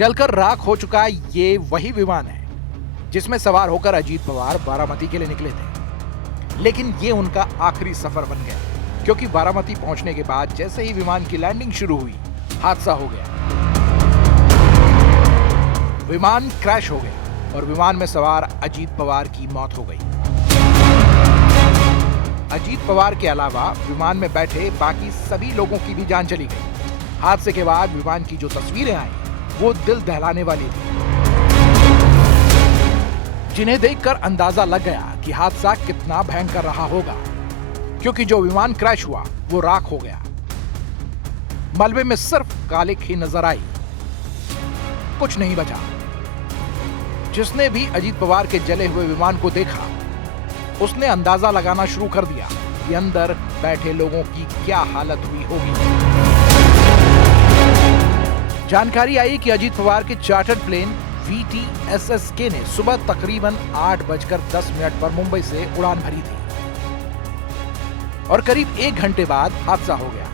जलकर राख हो चुका ये वही विमान है जिसमें सवार होकर अजीत पवार बारामती के लिए निकले थे। लेकिन ये उनका आखिरी सफर बन गया, क्योंकि बारामती पहुंचने के बाद जैसे ही विमान की लैंडिंग शुरू हुई, हादसा हो गया। विमान क्रैश हो गया और विमान में सवार अजीत पवार की मौत हो गई। अजीत पवार के अलावा विमान में बैठे बाकी सभी लोगों की भी जान चली गई। हादसे के बाद विमान की जो तस्वीरें आई वो दिल दहलाने वाली थी, जिन्हें देखकर अंदाजा लग गया कि हादसा कितना भयंकर रहा होगा, क्योंकि जो विमान क्रैश हुआ वो राख हो गया। मलबे में सिर्फ कालिक ही नजर आई, कुछ नहीं बचा। जिसने भी अजीत पवार के जले हुए विमान को देखा, उसने अंदाजा लगाना शुरू कर दिया कि अंदर बैठे लोगों की क्या हालत हुई होगी। जानकारी आई कि अजीत पवार के चार्टर्ड प्लेन VTSSK ने सुबह तकरीबन 8:10 पर मुंबई से उड़ान भरी थी और करीब 1 घंटे बाद हादसा हो गया।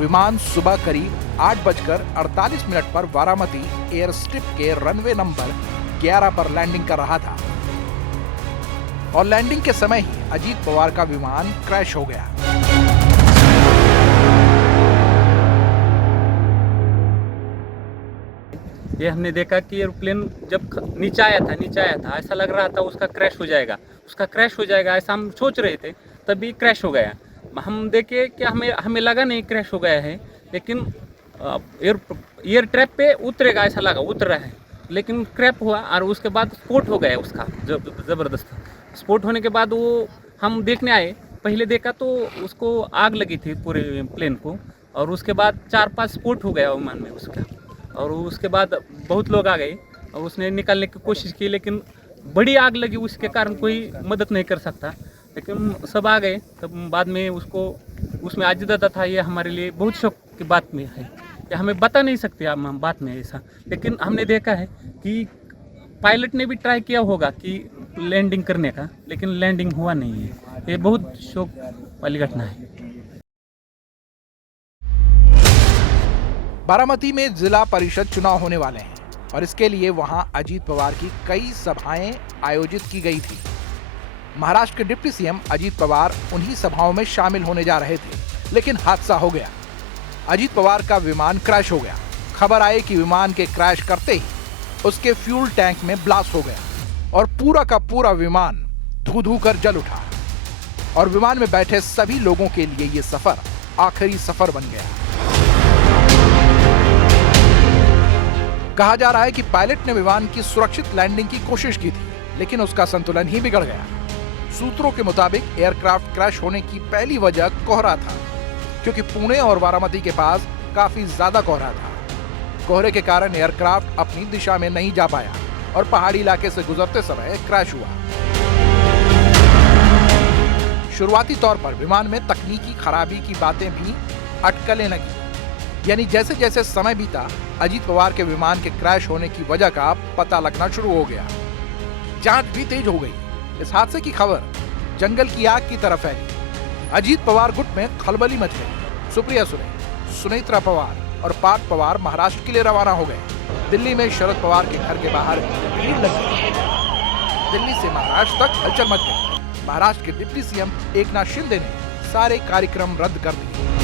विमान सुबह करीब 8:48 पर बारामती एयर स्ट्रिप के रनवे नंबर 11 पर लैंडिंग कर रहा था और लैंडिंग के समय ही अजीत पवार का विमान क्रैश हो गया। ये हमने देखा कि एरोप्लेन जब नीचे आया था ऐसा लग रहा था उसका क्रैश हो जाएगा ऐसा हम सोच रहे थे, तभी क्रैश हो गया। हम देखे कि हमें लगा नहीं क्रैश हो गया है, लेकिन एयर ट्रैप पे उतरेगा ऐसा लगा, उतर रहा है, लेकिन क्रैश हुआ और उसके बाद स्फोट हो गया उसका ज़बरदस्त। स्फोट होने के बाद वो हम देखने आए, पहले देखा तो उसको आग लगी थी पूरे प्लेन को, और उसके बाद 4-5 स्फोट हो गया विमान में उसका, और उसके बाद बहुत लोग आ गए और उसने निकालने की कोशिश की, लेकिन बड़ी आग लगी, उसके कारण कोई मदद नहीं कर सकता। लेकिन सब आ गए, तब बाद में उसको उसमें आजिदा था। ये हमारे लिए बहुत शौक की बात में है, ये हमें बता नहीं सकते हम बात में ऐसा, लेकिन हमने देखा है कि पायलट ने भी ट्राई किया होगा कि लैंडिंग करने का, लेकिन लैंडिंग हुआ नहीं है। ये बहुत शौक वाली घटना है। बारामती में जिला परिषद चुनाव होने वाले हैं और इसके लिए वहां अजीत पवार की कई सभाएं आयोजित की गई थी। महाराष्ट्र के डिप्टी सीएम अजीत पवार उन्हीं सभाओं में शामिल होने जा रहे थे, लेकिन हादसा हो गया। अजीत पवार का विमान क्रैश हो गया। खबर आई कि विमान के क्रैश करते ही उसके फ्यूल टैंक में ब्लास्ट हो गया और पूरा का पूरा विमान धू-धू कर जल उठा और विमान में बैठे सभी लोगों के लिए यह सफर आखिरी सफर बन गया। कहा जा रहा है कि पायलट ने विमान की सुरक्षित लैंडिंग की कोशिश की थी, लेकिन उसका संतुलन ही बिगड़ गया। सूत्रों के मुताबिक एयरक्राफ्ट क्रैश होने की पहली वजह कोहरा था, क्योंकि पुणे और बारामती के पास काफी ज्यादा कोहरा था। कोहरे के कारण एयरक्राफ्ट अपनी दिशा में नहीं जा पाया और पहाड़ी इलाके से गुजरते समय क्रैश हुआ। शुरुआती तौर पर विमान में तकनीकी खराबी की बातें भी अटकलें लगी, यानी जैसे जैसे समय बीता अजीत पवार के विमान के क्रैश होने की वजह का पता लगना शुरू हो गया। जांच भी तेज हो गई। इस हादसे की खबर जंगल की आग की तरफ फैली। अजीत पवार गुट में खलबली मच गई। सुप्रिया सुले, सुनेत्रा पवार और पार्थ पवार महाराष्ट्र के लिए रवाना हो गए। दिल्ली में शरद पवार के घर के बाहर भीड़ लग गई। दिल्ली से महाराष्ट्र तक हलचल मच गई। महाराष्ट्र के डिप्टी सीएम एकनाथ शिंदे ने सारे कार्यक्रम रद्द कर दिए।